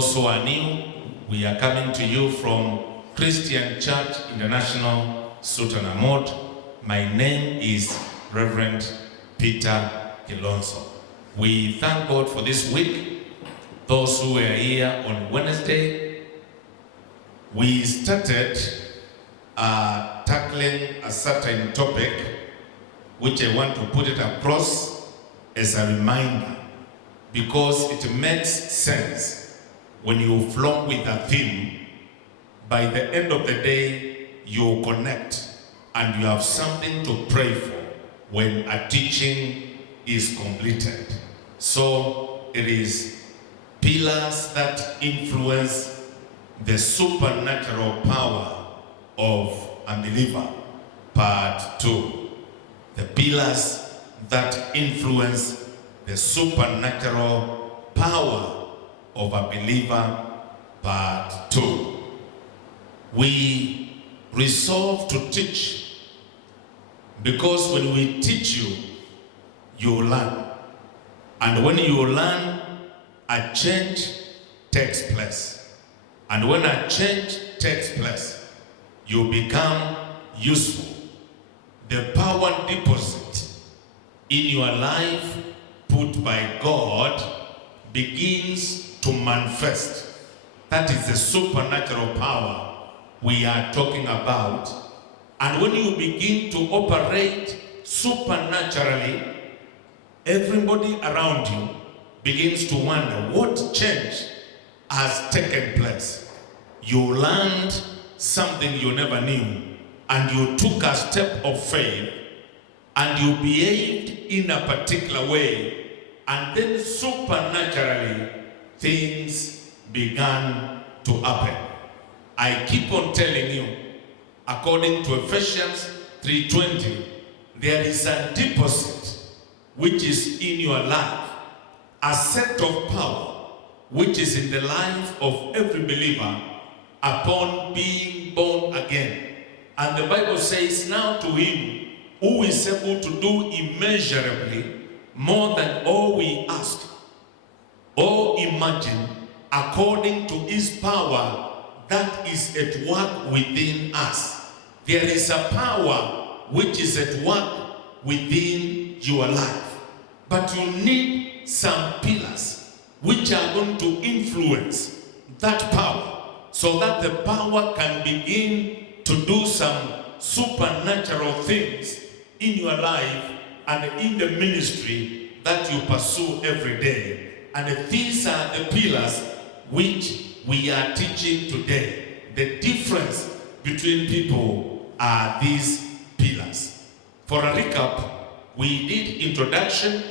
those who are new, we are coming to you from Christian Church International, Sultanahmod. My name is Reverend Peter Kilonzo. We thank God for this week. Those who were here on Wednesday, we started tackling a certain topic, which I want to put it across as a reminder, because it makes sense when you flow with a theme. By the end of the day, you connect and you have something to pray for when a teaching is completed. So it is pillars that influence the supernatural power of a believer, part 2. The pillars that influence the supernatural power of a believer, part 2. We resolve to teach, because when we teach you, you learn. And when you learn, a change takes place. And when a change takes place, you become useful. The power deposit in your life put by God begins to manifest. That is the supernatural power we are talking about. And when you begin to operate supernaturally, everybody around you begins to wonder what change has taken place. You learned something you never knew, and you took a step of faith, and you behaved in a particular way, and then supernaturally things began to happen. I keep on telling you, according to Ephesians 3:20, there is a deposit which is in your life, a set of power which is in the life of every believer upon being born again. And the Bible says, now to him who is able to do immeasurably more than all we ask or imagine, according to his power that is at work within us. There is a power which is at work within your life. But you need some pillars which are going to influence that power, so that the power can begin to do some supernatural things in your life and in the ministry that you pursue every day. And these are the pillars which we are teaching today. The difference between people are these pillars. For a recap, we did introduction.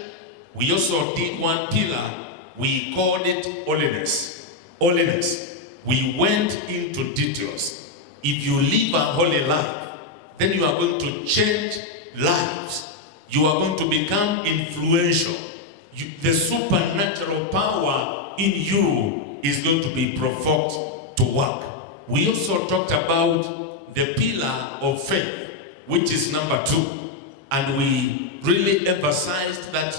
We also did one pillar. We called it holiness. Holiness. We went into details. If you live a holy life, then you are going to change lives. You are going to become influential. The supernatural power in you is going to be provoked to work. We also talked about the pillar of faith, which is number 2. And we really emphasized that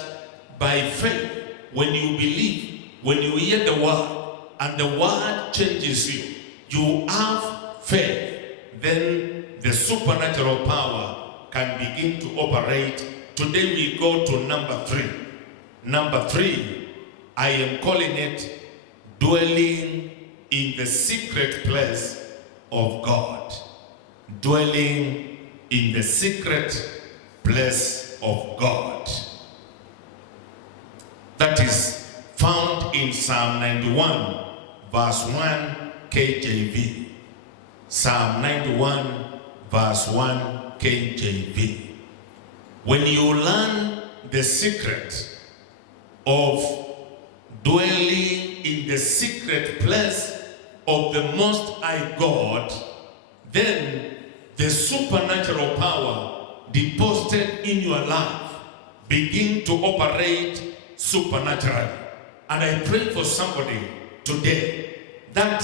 by faith, when you believe, when you hear the word, and the word changes you, you have faith, then the supernatural power can begin to operate. Today we go to number 3. Number 3, I am calling it dwelling in the secret place of God. Dwelling in the secret place of God. That is found in Psalm 91, verse 1 KJV. Psalm 91, verse 1 KJV. When you learn the secret of dwelling in the secret place of the Most High God, then the supernatural power deposited in your life begin to operate supernaturally. And I pray for somebody today that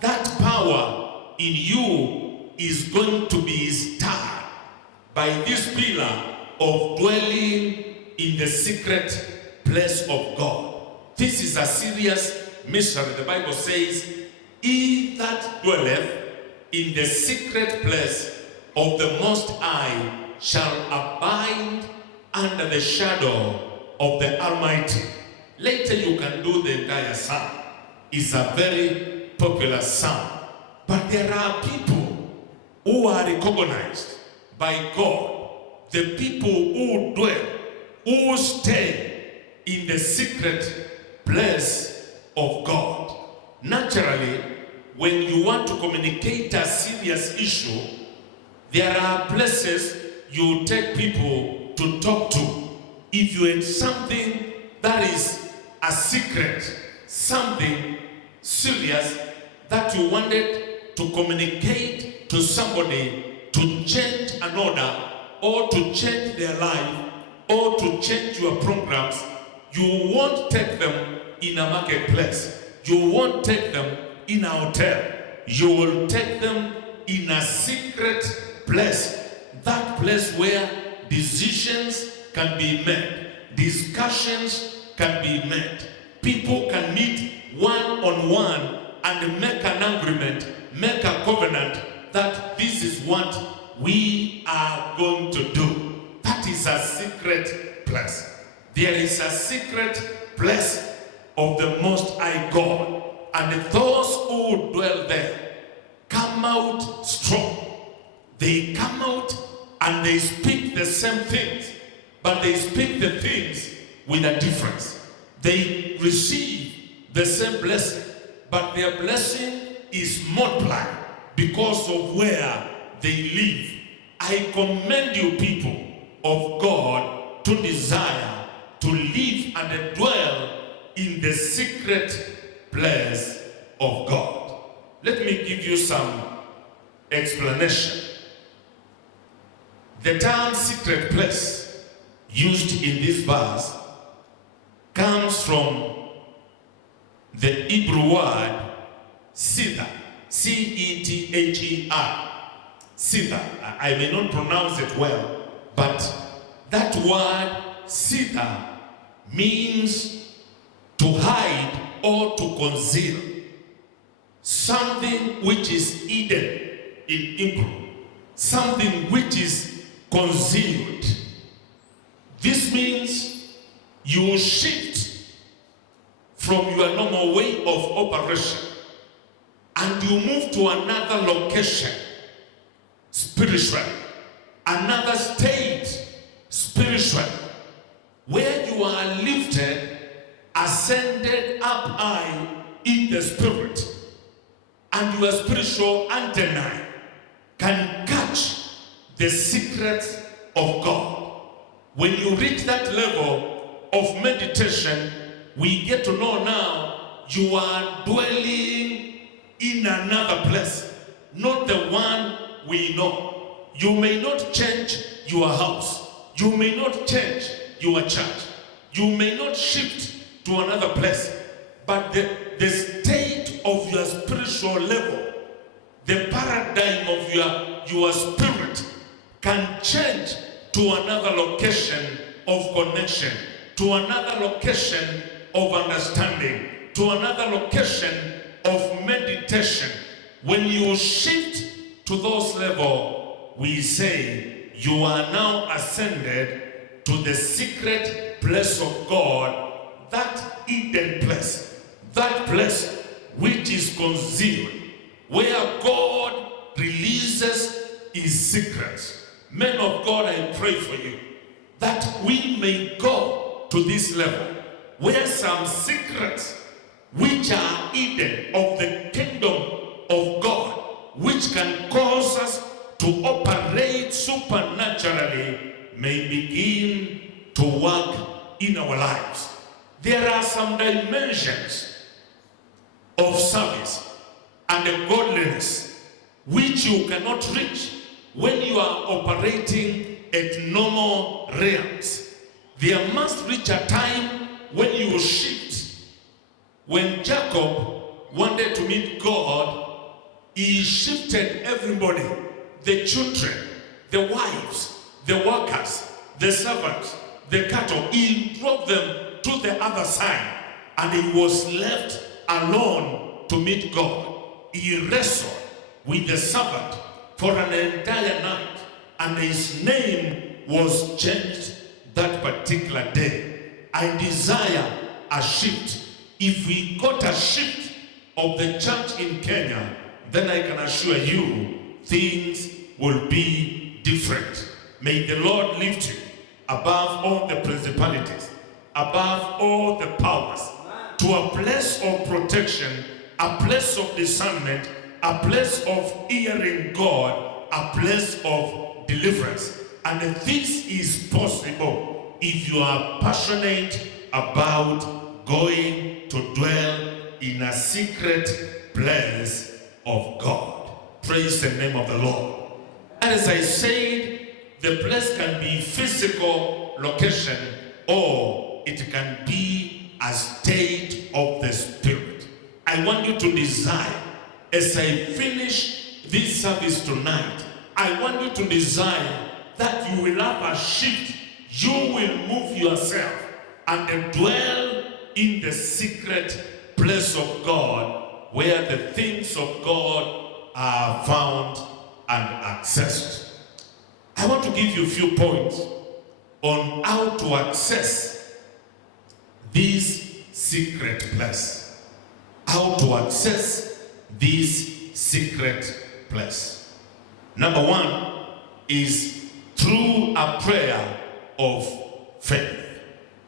that power in you is going to be stirred by this pillar of dwelling in the secret place of God. This is a serious misery. The Bible says, he that dwelleth in the secret place of the Most High shall abide under the shadow of the Almighty. Later you can do the entire psalm. It's a very popular psalm. But there are people who are recognized by God. The people who dwell, who stay in the secret place of God. Naturally, when you want to communicate a serious issue, there are places you take people to talk to. If you had something that is a secret, something serious that you wanted to communicate to somebody to change an order or to change their life or to change your programs, you won't take them in a marketplace. You won't take them in a hotel. You will take them in a secret place. That place where decisions can be made, discussions can be made. People can meet one-on-one and make an agreement, make a covenant that this is what we are going to do. That is a secret place. There is a secret place of the Most High God. And those who dwell there come out strong. They come out and they speak the same things, but they speak the things with a difference. They receive the same blessing, but their blessing is multiplied because of where they live. I commend you, people of God, to desire to live and dwell in the secret place of God. Let me give you some explanation. The term secret place used in this verse comes from the Hebrew word Sither, C-E-T-H-E-R. Sither. I may not pronounce it well, but that word Sither means to hide or to conceal. Something which is hidden in Hebrew. Something which is concealed. This means you shift from your normal way of operation and you move to another location spiritually, another state spiritually, where you are lifted, ascended up high in the spirit, and your spiritual antennae can catch the secrets of God. When you reach that level of meditation, we get to know now you are dwelling in another place, not the one we know. You may not change your house. You may not change your church. You may not shift to another place. But the state of your spiritual level, the paradigm of your spirit can change to another location of connection, to another location of understanding, to another location of meditation. When you shift to those levels, we say you are now ascended to the secret place of God, that hidden place, that place which is concealed, where God releases his secrets. Men of God, I pray for you that we may go to this level where some secrets which are hidden of the kingdom of God, which can cause us to operate supernaturally, may begin to work in our lives. There are some dimensions of service and godliness which you cannot reach when you are operating at normal realms. There must reach a time when you shift. When Jacob wanted to meet God, he shifted everybody, the children, the wives, the workers, the servants, the cattle. He drove them to the other side, and he was left alone to meet God. He wrestled with the servant for an entire night, and his name was changed that particular day. I desire a shift. If we got a shift of the church in Kenya, then I can assure you things will be different. May the Lord lift you above all the principalities, above all the powers, to a place of protection, a place of discernment, a place of hearing God, a place of deliverance. And this is possible if you are passionate about going to dwell in a secret place of God. Praise the name of the Lord. And as I said, the place can be physical location, or it can be a state of the Spirit. I want you to desire, as I finish this service tonight, I want you to desire that you will have a shift. You will move yourself and dwell in the secret place of God, where the things of God are found and accessed. I want to give you a few points on how to access this secret place. How to access this secret place. Number one is through a prayer of faith.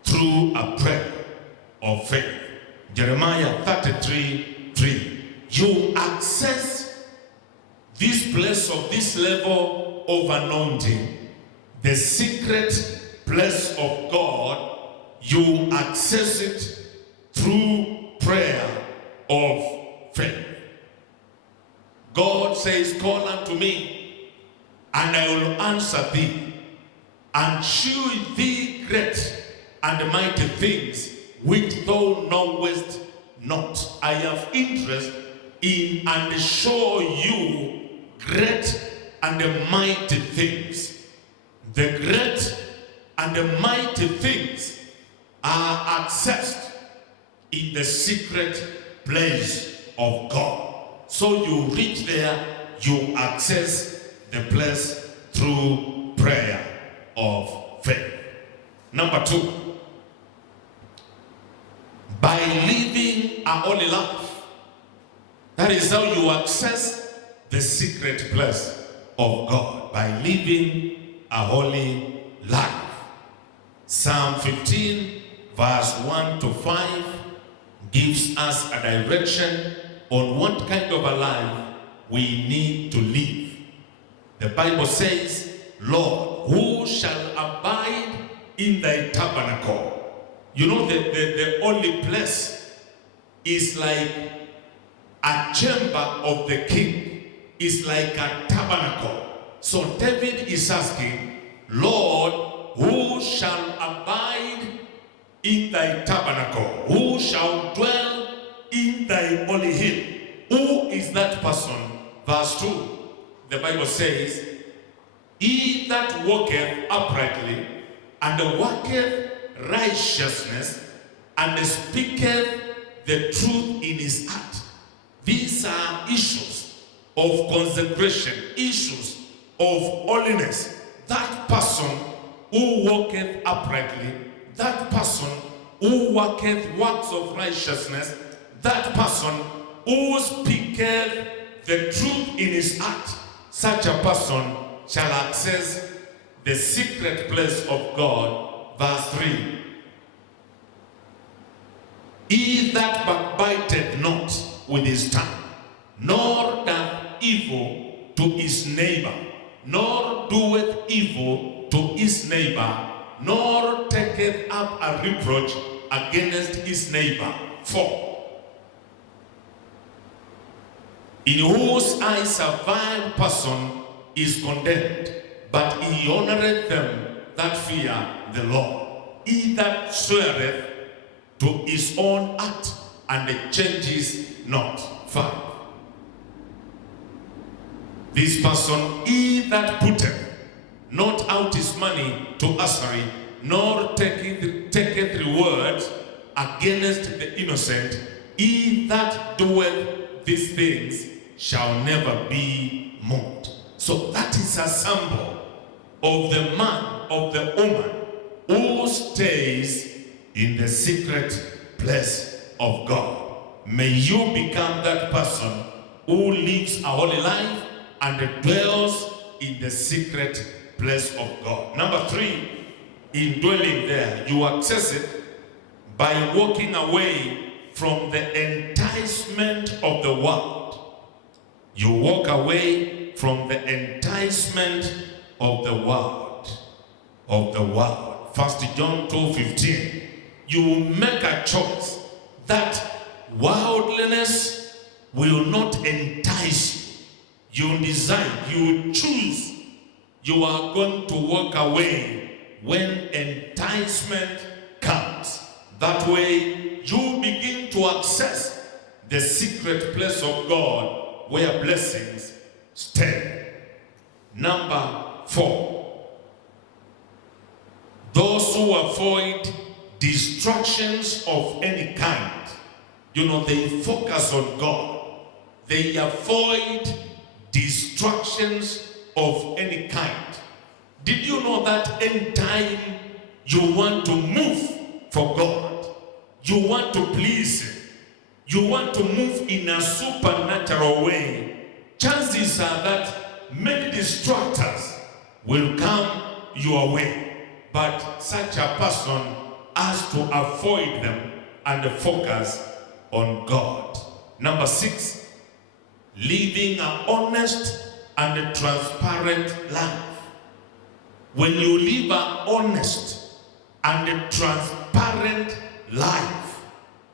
Through a prayer of faith. Jeremiah 33:3. You access this place of this level of anointing, the secret place of God, you access it through prayer of faith. God says, call unto me, and I will answer thee, and shew thee great and mighty things which thou knowest not. I have interest in and show you great and mighty things. The great and the mighty things are accessed in the secret place of God. So you reach there, you access the place through prayer of faith. Number two, by living a holy life. That is how you access the secret place of God, by living a holy life. Psalm 15 verse 1 to 5 gives us a direction on what kind of a life we need to live. The Bible says, Lord, who shall abide in thy tabernacle? You know, the holy place is like a chamber of the king. It's like a tabernacle. So David is asking, Lord, who shall abide in thy tabernacle? Who shall dwell in thy holy hill? Who is that person? Verse 2, the Bible says, he that walketh uprightly, and worketh righteousness, and speaketh the truth in his heart. These are issues of consecration, issues of holiness. That person who walketh uprightly, that person who worketh works of righteousness, that person who speaketh the truth in his heart, such a person shall access the secret place of God. Verse 3. He that backbiteth not with his tongue, nor doth evil to his neighbor, nor doeth evil to his neighbor, nor taketh up a reproach against his neighbor. 4. In whose eyes a vile person is condemned, but he honoreth them that fear the Lord. He that sweareth to his own act and changes not. 5. This person, he that putteth not out his money to usury, nor taketh reward against the innocent, he that doeth these things shall never be moved. So that is a symbol of the man, of the woman who stays in the secret place of God. May you become that person who lives a holy life and dwells in the secret place of God. Number 3, in dwelling there, you access it by walking away from the enticement of the world. You walk away from the enticement of the world. 1 John 2:15. You make a choice that worldliness will not entice you. You decide, you choose. You are going to walk away when enticement comes. That way, you begin to access the secret place of God where blessings stay. Number 4, those who avoid distractions of any kind. They focus on God. They avoid distractions of any kind. Did you know that anytime you want to move for God, you want to please Him, you want to move in a supernatural way, chances are that many distractors will come your way. But such a person has to avoid them and focus on God. Number 6, living an honest and transparent life. When you live an honest and transparent life,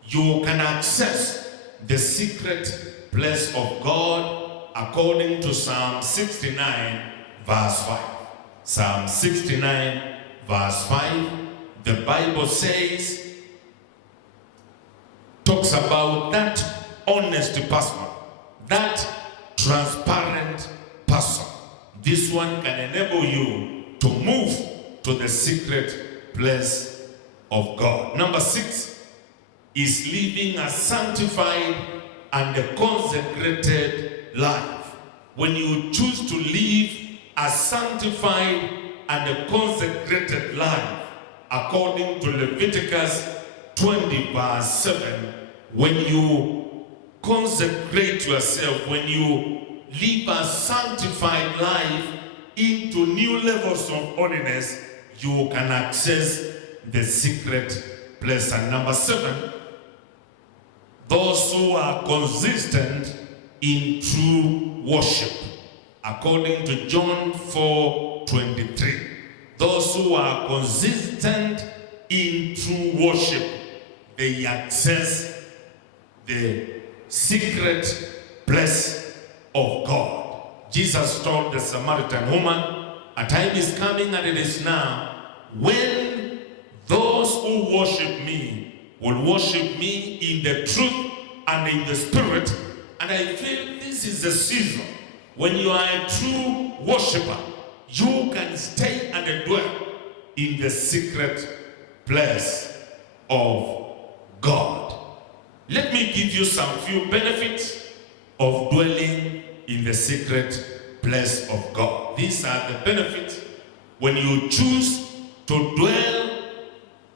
you can access the secret place of God according to Psalm 69 verse 5. Psalm 69 verse 5, the Bible talks about that honest person, that transparent person. This one can enable you to move to the secret place of God. Number 6 is living a sanctified and a consecrated life. When you choose to live a sanctified and a consecrated life, according to Leviticus 20 verse 7, when you consecrate yourself, when you live a sanctified life into new levels of holiness, you can access the secret place. And number 7, those who are consistent in true worship, according to John 4:23. Those who are consistent in true worship, they access the secret place of God. Jesus told the Samaritan woman, a time is coming and it is now when those who worship me will worship me in the truth and in the spirit. And I feel this is the season when you are a true worshiper, you can stay and dwell in the secret place of God. Let me give you some few benefits of dwelling in the secret place of God. These are the benefits when you choose to dwell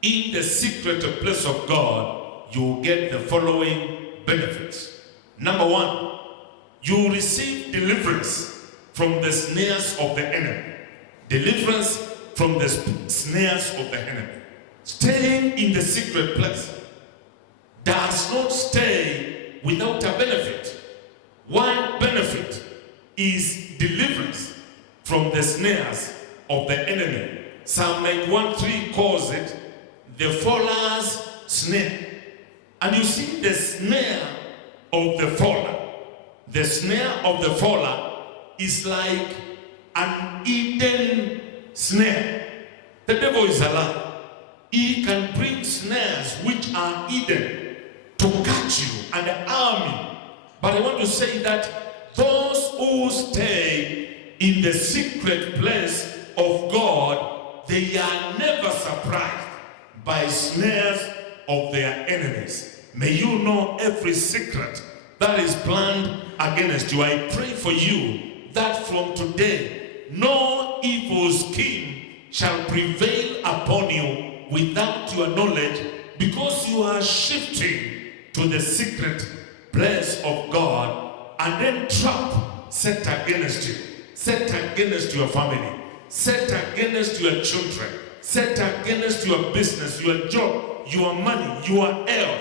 in the secret place of God. You get the following benefits. Number 1, you receive deliverance from the snares of the enemy. Deliverance from the snares of the enemy. Staying in the secret place does not stay without a benefit. One benefit is deliverance from the snares of the enemy. Psalm 91:3 calls it the faller's snare. And you see the snare of the faller. The snare of the faller is like an hidden snare. The devil is a liar. He can bring snares which are hidden to catch you and harm you. But I want to say that those who stay in the secret place of God, they are never surprised by snares of their enemies. May you know every secret that is planned against you. I pray for you that from today, no evil scheme shall prevail upon you without your knowledge, because you are shifting to the secret place of God, and then trap set against you, set against your family, set against your children, set against your business, your job, your money, your health.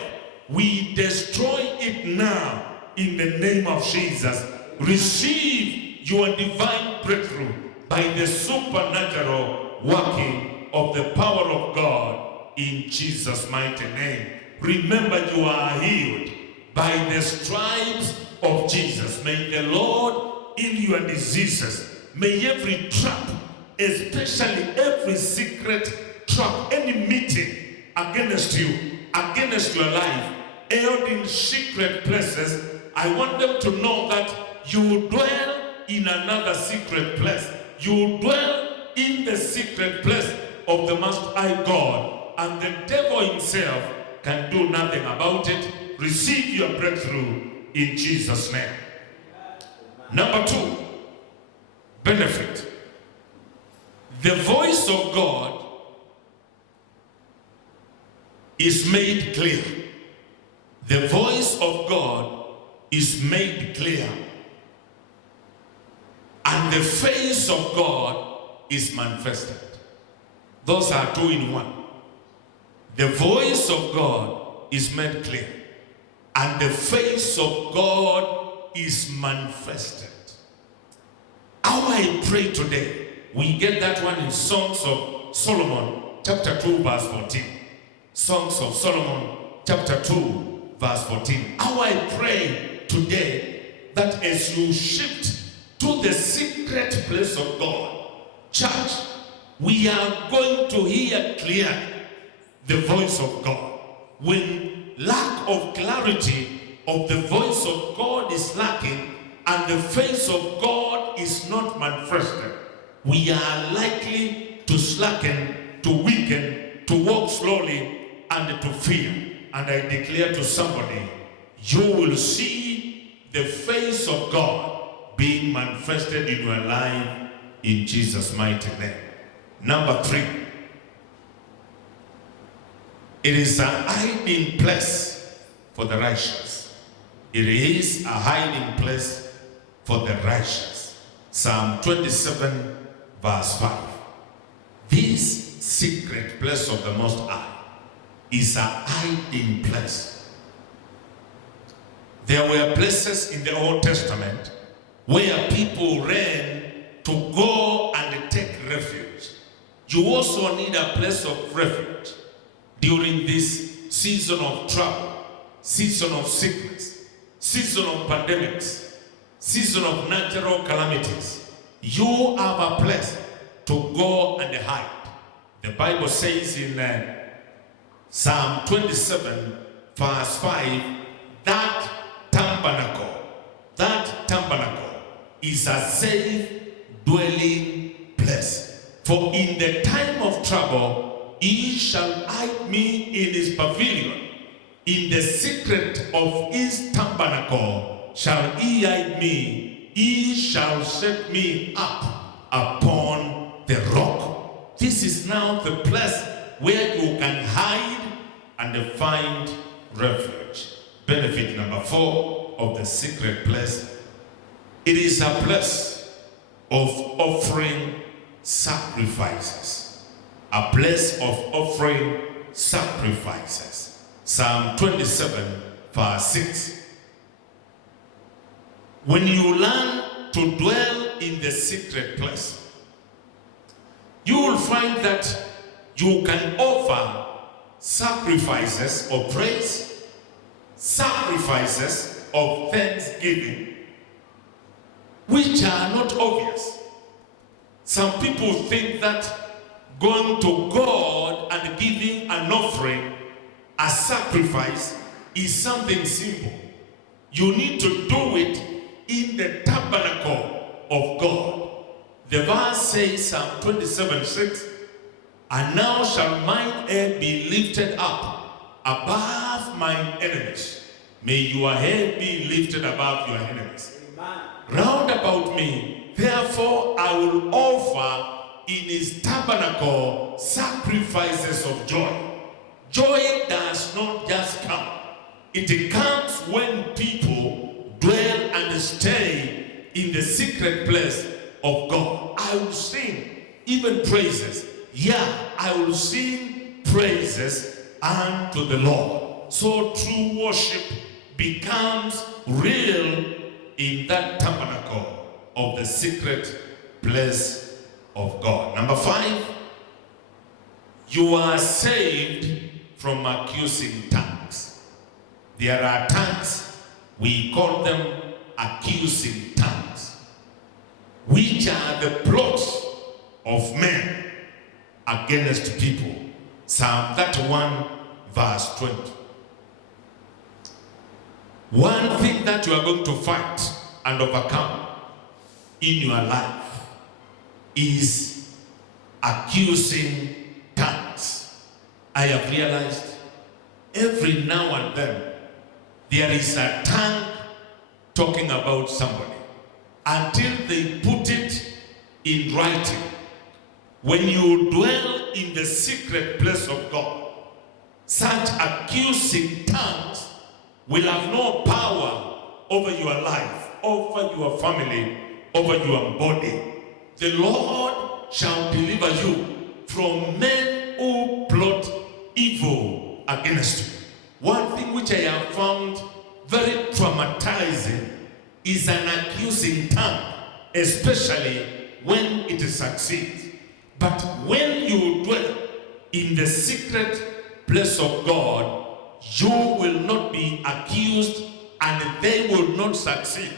We destroy it now in the name of Jesus. Receive your divine breakthrough by the supernatural working of the power of God in Jesus' mighty name. Remember, you are healed by the stripes of Jesus. May the Lord heal your diseases. May every trap, especially every secret trap, any meeting against you, against your life, held in secret places, I want them to know that you dwell in another secret place. You dwell in the secret place of the Most High God, and the devil himself can do nothing about it. Receive your breakthrough in Jesus' name. Number 2, benefit. The voice of God is made clear. The voice of God is made clear. And the face of God is manifested. Those are 2 in 1. The voice of God is made clear, and the face of God is manifested. How I pray today, we get that one in Songs of Solomon, chapter 2, verse 14. Songs of Solomon, chapter 2, verse 14. How I pray today that as you shift to the secret place of God, church, we are going to hear clear the voice of God. When lack of clarity of the voice of God is lacking and the face of God is not manifested, we are likely to slacken, to weaken, to walk slowly, and to fear. And I declare to somebody, you will see the face of God being manifested in your life in Jesus' mighty name. Number 3, it is a hiding place for the righteous. It is a hiding place for the righteous. Psalm 27, verse 5. This secret place of the Most High is a hiding place. There were places in the Old Testament where people ran to go and take refuge. You also need a place of refuge during this season of trouble, season of sickness, season of pandemics, season of natural calamities. You have a place to go and hide. The Bible says in Psalm 27, verse 5, that tabernacle is a safe dwelling place. For in the time of trouble, he shall hide me in his pavilion. In the secret of his tabernacle shall he hide me. He shall set me up upon the rock. This is now the place where you can hide and find refuge. Benefit number 4 of the secret place. It is a place of offering sacrifices. A place of offering sacrifices. Psalm 27, verse 6. When you learn to dwell in the secret place, you will find that you can offer sacrifices of praise, sacrifices of thanksgiving, which are not obvious. Some people think that going to God and giving an offering, a sacrifice, is something simple. You need to do it in the tabernacle of God. The verse says, Psalm 27:6, and now shall mine head be lifted up above my enemies. May your head be lifted above your enemies. Amen. Round about me, therefore I will offer in his tabernacle sacrifices of joy. Joy does not just come. It comes when people dwell and stay in the secret place of God. I will sing even praises. Yeah, I will sing praises unto the Lord. So true worship becomes real in that tabernacle of the secret place of God. Number 5, you are saved from accusing tongues. There are tongues, we call them accusing tongues, which are the plots of men against people. Psalm 31 verse 20. One thing that you are going to fight and overcome in your life is accusing tongues. I have realized every now and then there is a tongue talking about somebody until they put it in writing. When you dwell in the secret place of God, such accusing tongues will have no power over your life, over your family, over your body. The Lord shall deliver you from men who plot evil against you. One thing which I have found very traumatizing is an accusing tongue, especially when it succeeds. But when you dwell in the secret place of God, you will not be accused and they will not succeed,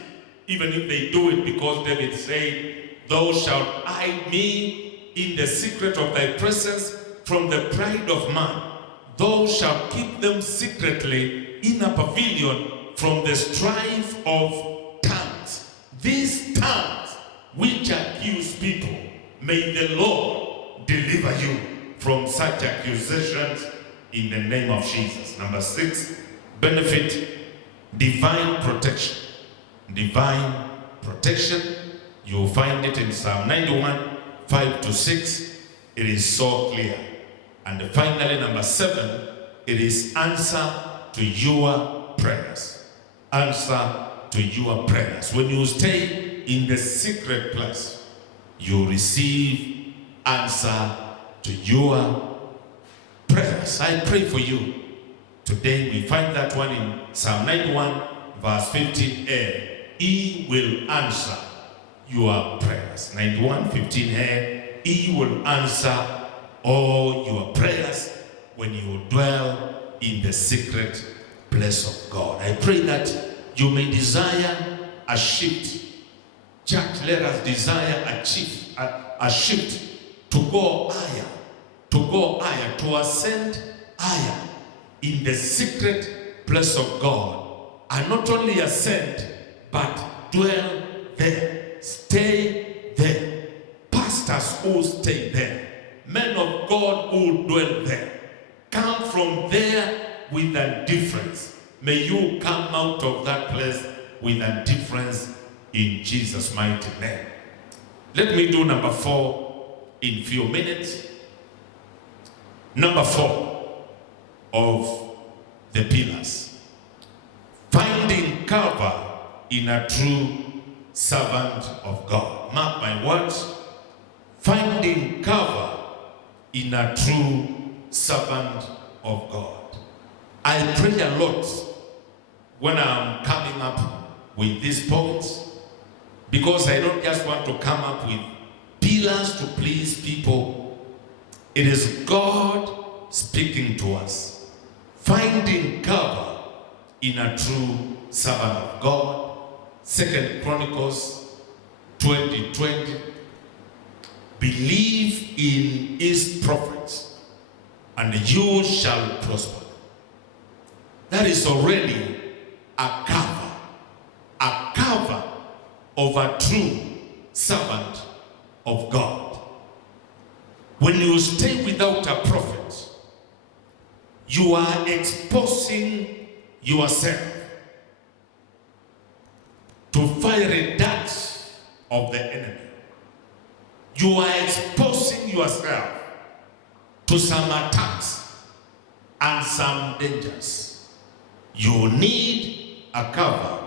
even if they do it, because David said, thou shalt hide me in the secret of thy presence from the pride of man. Thou shalt keep them secretly in a pavilion from the strife of tongues. These tongues which accuse people, may the Lord deliver you from such accusations in the name of Jesus. Number 6, benefit, divine protection. Divine protection. You'll find it in Psalm 91, 5-6. It is so clear. And finally, number 7, it is answer to your prayers. Answer to your prayers. When you stay in the secret place, you receive answer to your prayers. I pray for you. Today we find that one in Psalm 91 verse 15a. He will answer your prayers. 91:15a. He will answer all your prayers when you dwell in the secret place of God. I pray that you may desire a shift. Church, let us desire a shift to go higher, to ascend higher in the secret place of God. And not only ascend, but dwell there, stay there. Pastors who stay there, men of God who dwell there, come from there with a difference. May you come out of that place with a difference in Jesus' mighty name. Let me do number 4 in few minutes. Number 4 of the pillars. Finding cover in a true servant of God. Mark my words. Finding cover in a true servant of God. I pray a lot when I'm coming up with these points, because I don't just want to come up with pillars to please people. It is God speaking to us. Finding cover in a true servant of God. 2 Chronicles 20:20. Believe in his prophets, and you shall prosper. That is already a cover of a true servant of God. When you stay without a prophet, you are exposing yourself to fiery darts of the enemy. You are exposing yourself to some attacks and some dangers. You need a cover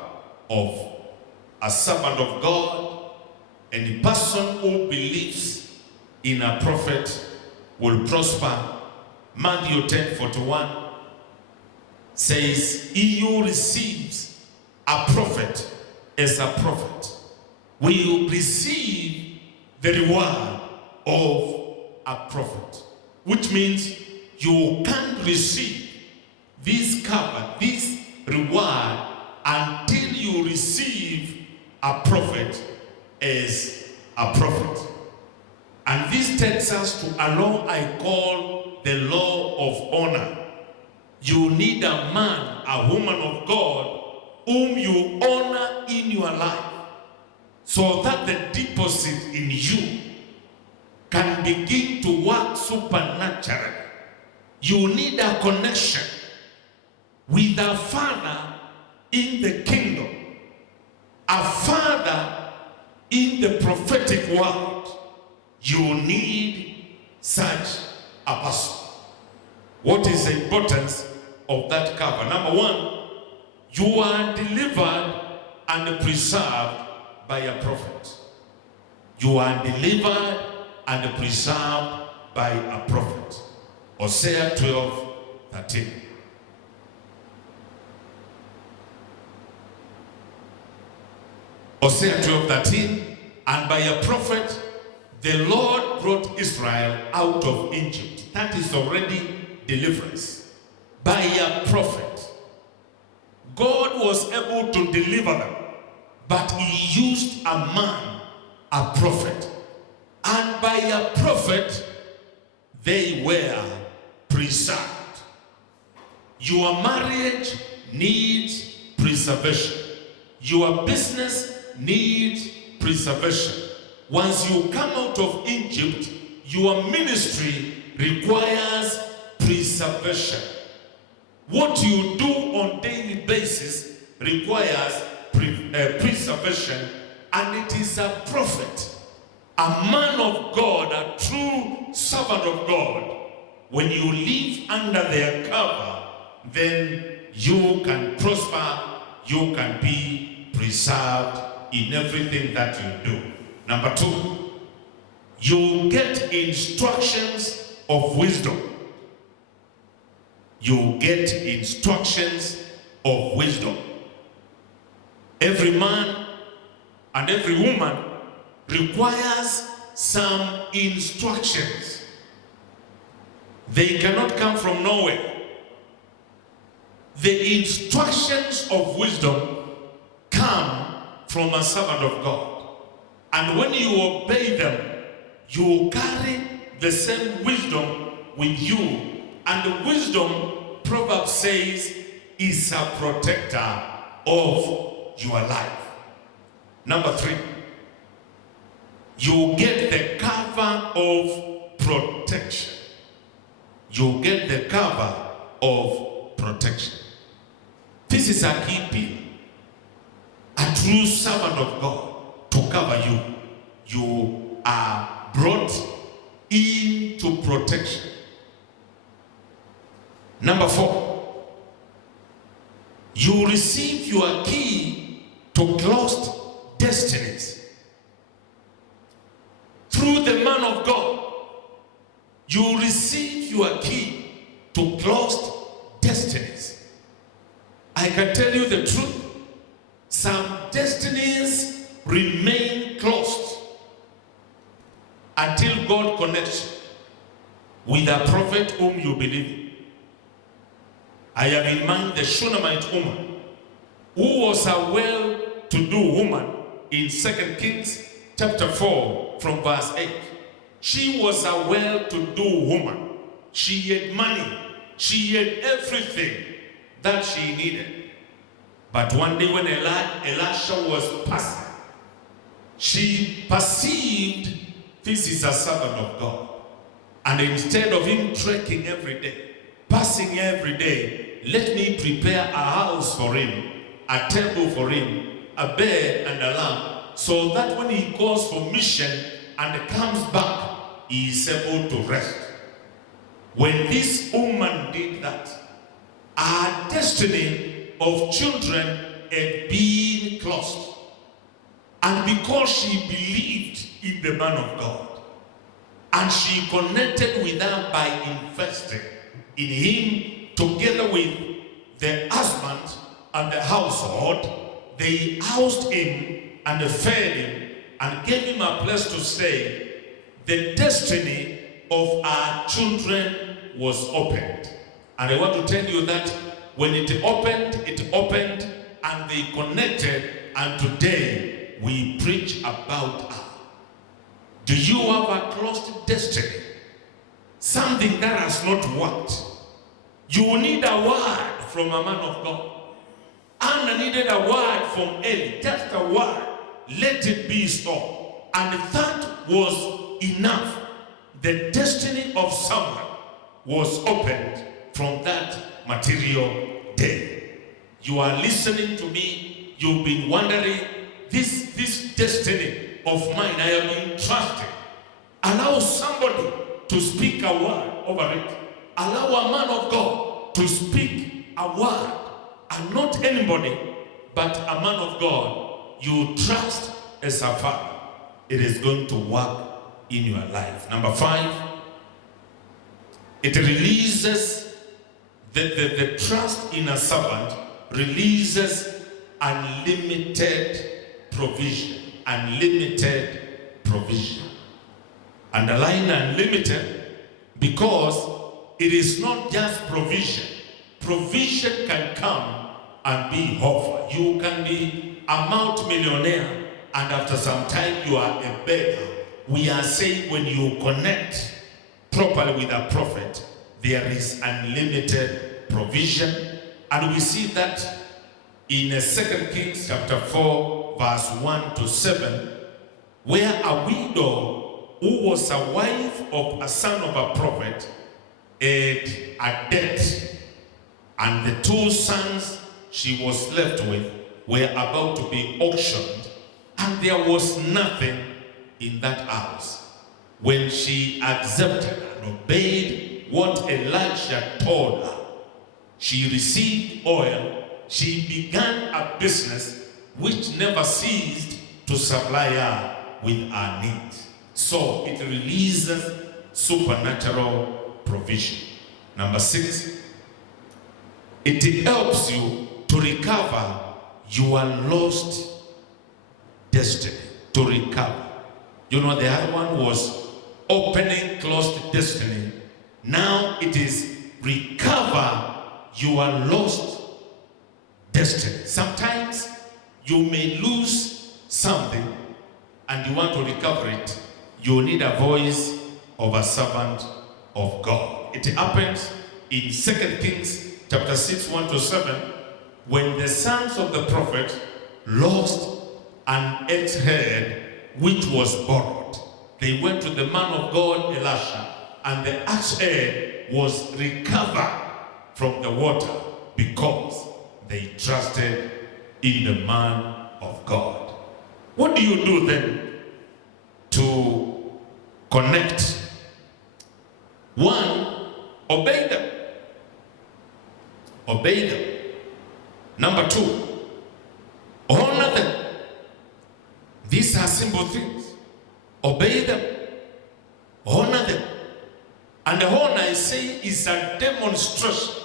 of a servant of God. Any person who believes in a prophet will prosper. Matthew 10:41 says, he who receives a prophet as a prophet will receive the reward of a prophet. Which means you can't receive this cover, this reward, until you receive a prophet as a prophet. And this takes us to a law I call the law of honor. You need a man, a woman of God, whom you honor in your life, so that the deposit in you can begin to work supernaturally. You need a connection with a father in the kingdom, a father in the prophetic world. You need such a person. What is the importance of that cover? Number one, you are delivered and preserved by a prophet. You are delivered and preserved by a prophet. Hosea 12:13. Hosea 12:13, and by a prophet the Lord brought Israel out of Egypt. That is already deliverance. By a prophet. God was able to deliver them, but he used a man, a prophet. And by a prophet, they were preserved. Your marriage needs preservation. Your business needs preservation. Once you come out of Egypt, your ministry requires preservation. What you do on daily basis requires preservation, and it is a prophet, a man of God, a true servant of God. When you live under their cover, then you can prosper, you can be preserved in everything that you do. Number two, you get instructions of wisdom. You get instructions of wisdom. Every man and every woman requires some instructions. They cannot come from nowhere. The instructions of wisdom come from a servant of God. And when you obey them, you carry the same wisdom with you. And the wisdom, Proverbs says, is a protector of your life. Number three, you get the cover of protection. You get the cover of protection. This is a key pillar. A true servant of God to cover you. You are brought into protection. Number four, you receive your key to closed destinies. Through the man of God, you receive your key to closed destinies. I can tell you the truth. Some destinies remain closed until God connects with a prophet whom you believe in. I have in mind the Shunammite woman, who was a well-to-do woman in 2 Kings chapter 4 from verse 8. She was a well-to-do woman. She had money. She had everything that she needed. But one day when Elisha was passing, she perceived this is a servant of God. And instead of him trekking every day, passing passing every day, let me prepare a house for him, a table for him, a bed and a lamp, so that when he goes for mission and comes back, he is able to rest. When this woman did that, our destiny of children had been closed. And because she believed in the man of God, and she connected with them by investing in him together with the husband and the household, they housed him and fed him and gave him a place to stay. The destiny of our children was opened. And I want to tell you that when it opened, and they connected, and today we preach about her. Do you have a closed destiny? Something that has not worked. You need a word from a man of God. Anna needed a word from Eli, just a word. Let it be so. And that was enough. The destiny of someone was opened from that material day. You are listening to me. You've been wondering, this destiny of mine, I have been trusted. Allow somebody to speak a word over it. Allow a man of God to speak a word. And not anybody, but a man of God you trust as a father. It is going to work in your life. Number 5, it releases the trust in a servant, releases unlimited provision. Unlimited provision. Underline unlimited, because it is not just provision. Provision can come and be offered. You can be a multi-millionaire and after some time you are a beggar. We are saying when you connect properly with a prophet, there is unlimited provision. And we see that in 2 Kings chapter 4 verse 1 to 7, where a widow who was a wife of a son of a prophet had a debt, and the 2 sons she was left with were about to be auctioned, and there was nothing in that house. When she accepted and obeyed what Elijah told her, she received oil. She began a business which never ceased to supply her with her needs. So it releases supernatural provision. Number 6, it helps you to recover your lost destiny. To recover. You know, the other one was opening closed destiny. Now it is recover your lost destiny. Sometimes you may lose something and you want to recover it. You need a voice of a servant of God. It happens in 2 Kings chapter 6, 1 to 7, when the sons of the prophet lost an ex-head which was borrowed. They went to the man of God, Elisha, and the ex-head was recovered from the water because they trusted in the man of God. What do you do then to connect? 1, obey them. Obey them. Number 2, honor them. These are simple things. Obey them. Honor them. And the honor, I say, is a demonstration.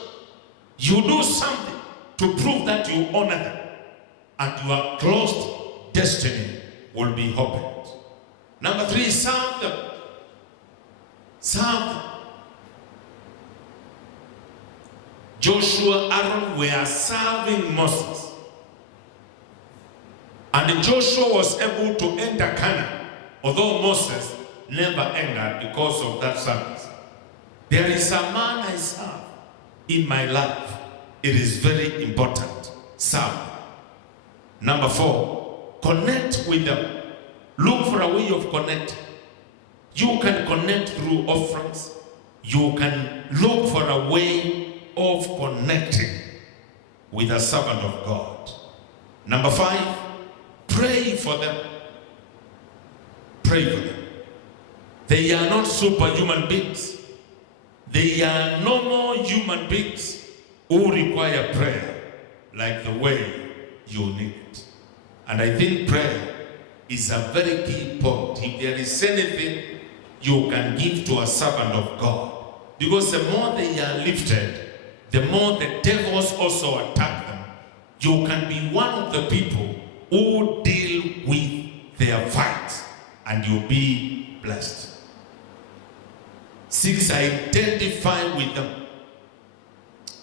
You do something to prove that you honor them, and your closed destiny will be opened. Number 3, serve them. Serve them. Joshua, Aaron were serving Moses. And Joshua was able to enter Canaan, although Moses never entered because of that service. There is a man I serve in my life. It is very important. Serve. Number 4, connect with them. Look for a way of connecting. You can connect through offerings. You can look for a way of connecting with a servant of God. Number 5, pray for them. Pray for them. They are not superhuman beings. They are normal human beings who require prayer like the way you need it. And I think prayer is a very key point. If there is anything you can give to a servant of God, because the more they are lifted, the more the devils also attack them. You can be one of the people who deal with their fights, and you'll be blessed. 6, identify with them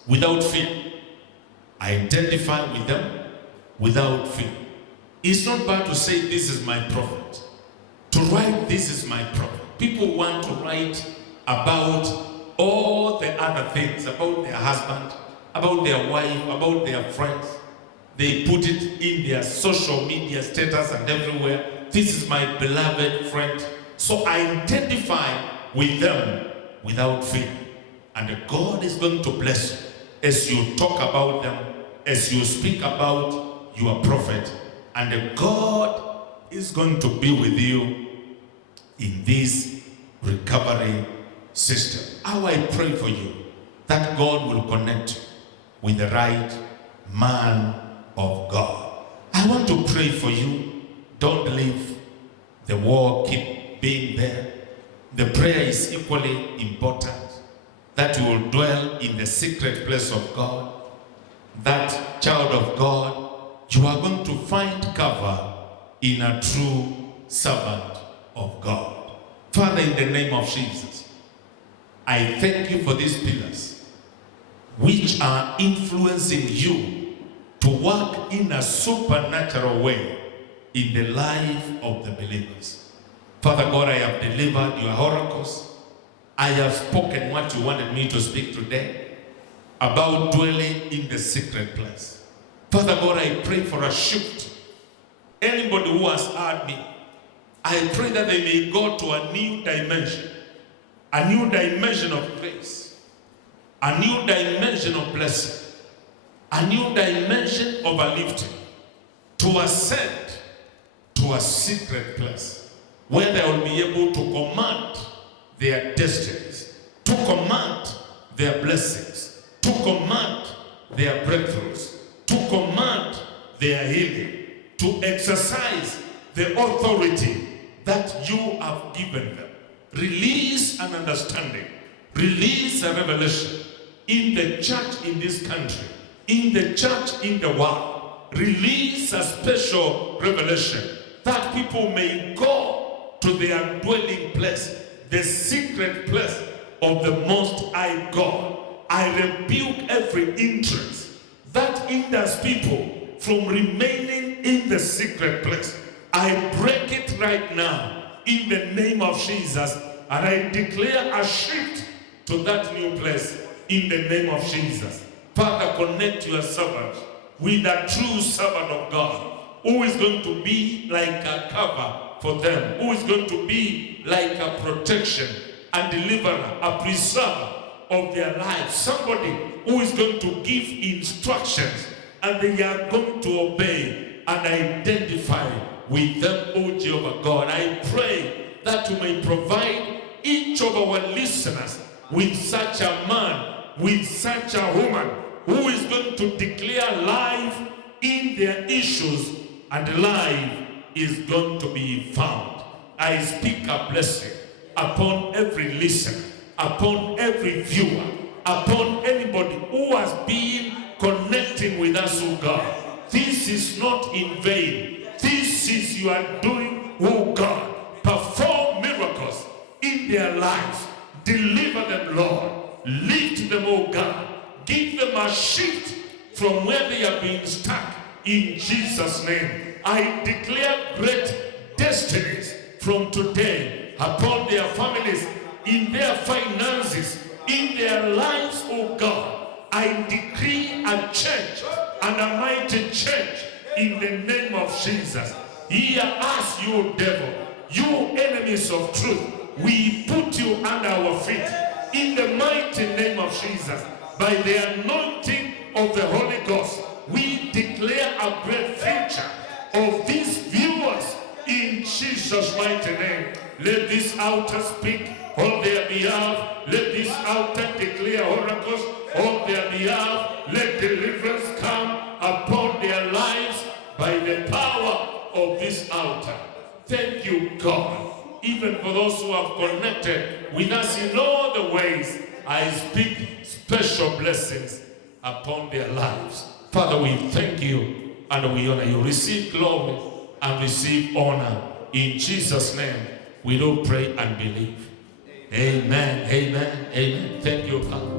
without fear. Identify with them without fear. It's not bad to say, this is my prophet. To write, this is my prophet. People want to write about all the other things, about their husband, about their wife, about their friends. They put it in their social media status and everywhere. This is my beloved friend. So identify with them without fear. And God is going to bless you as you talk about them, as you speak about your prophet. And God is going to be with you in this recovery system. How I pray for you that God will connect you with the right man of God. I want to pray for you. Don't leave the war, keep being there. The prayer is equally important, that you will dwell in the secret place of God. That child of God, you are going to find cover in a true servant of God. Father, in the name of Jesus, I thank you for these pillars which are influencing you to work in a supernatural way in the life of the believers. Father God, I have delivered your oracles. I have spoken what you wanted me to speak today about dwelling in the secret place. Father God, I pray for a shift. Anybody who has heard me, I pray that they may go to a new dimension of grace, a new dimension of blessing, a new dimension of a lifting, to ascend to a secret place where they will be able to command their destinies, to command their blessings, to command their breakthroughs, to command their healing, to exercise the authority that you have given them. Release an understanding, release a revelation in the church in this country, in the church in the world. Release a special revelation that people may go to their dwelling place, the secret place of the Most High God. I rebuke every interest that hinders people from remaining in the secret place. I break it right now in the name of Jesus, and I declare a shift to that new place in the name of Jesus. Father, connect your servant with a true servant of God who is going to be like a cover for them, who is going to be like a protection and deliverer, a preserver of their lives. Somebody who is going to give instructions and they are going to obey and identify with them, oh Jehovah God. I pray that you may provide each of our listeners with such a man, with such a woman, who is going to declare life in their issues, and life is going to be found. I speak a blessing upon every listener, upon every viewer, upon anybody who has been connecting with us, oh God. This is not in vain. This is you are doing, oh God. Perform miracles in their lives. Deliver them, Lord. Lift them, oh God. Give them a shift from where they are being stuck. In Jesus' name, I declare great destinies from today upon their families, in their finances, in their lives, oh God. I decree a change, and a mighty change in the name of Jesus. Hear us, you devil, you enemies of truth. We put you under our feet in the mighty name of Jesus. by the anointing of the Holy Ghost, we declare a great future of these viewers in Jesus' mighty name. Let this altar speak on their behalf. Let this altar declare oracles on their behalf. Let deliverance come upon their lives by the power of this altar. Thank you, God. Even for those who have connected with us in all the ways, I speak special blessings upon their lives. Father, we thank you and we honor you. Receive glory and receive honor. In Jesus' name, we do pray and believe. Amen, amen, amen. Thank you, God.